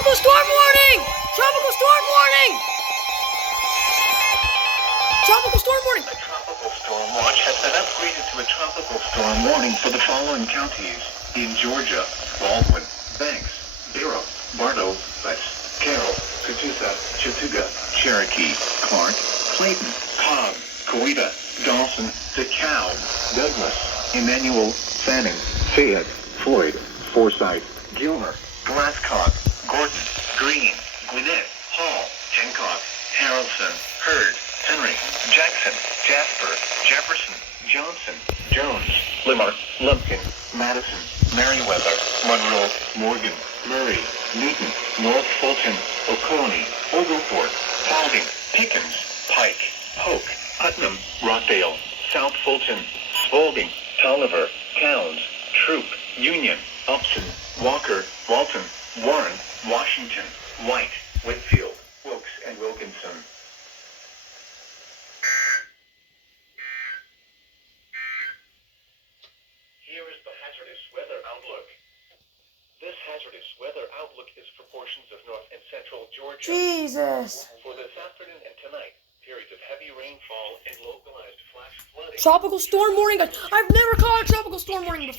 Tropical storm warning! Tropical storm warning! Tropical storm warning! A tropical storm watch has been upgraded to a tropical storm warning for the following counties in Georgia: Baldwin, Banks, Barrow, Bartow, Lex, Carroll, Catoosa, Chattooga, Cherokee, Clark, Clayton, Cobb, Coweta, Dawson, DeKalb, Douglas, Emmanuel, Fanning, Fayette, Floyd, Forsyth, Gilmer, Glasscock, Gordon, Greene, Gwinnett, Hall, Hancock, Harrelson, Hurd, Henry, Jackson, Jasper, Jefferson, Johnson, Jones, Limmer, Lumpkin, Madison, Merriweather, Monroe, Morgan, Murray, Newton, North Fulton, Oconee, Oglethorpe, Paulding, Pickens, Pike, Polk, Putnam, Rockdale, South Fulton, Spalding, Tolliver, Towns, Troop, Union, Upson, Walker, Walton, Warren, Washington, White, Whitfield, Wilkes, and Wilkinson. Here is the hazardous weather outlook. This hazardous weather outlook is for portions of north and central Georgia. Jesus. For this afternoon and tonight, periods of heavy rainfall and localized flash flooding. Tropical storm warning, guys. I've never caught a tropical storm warning before.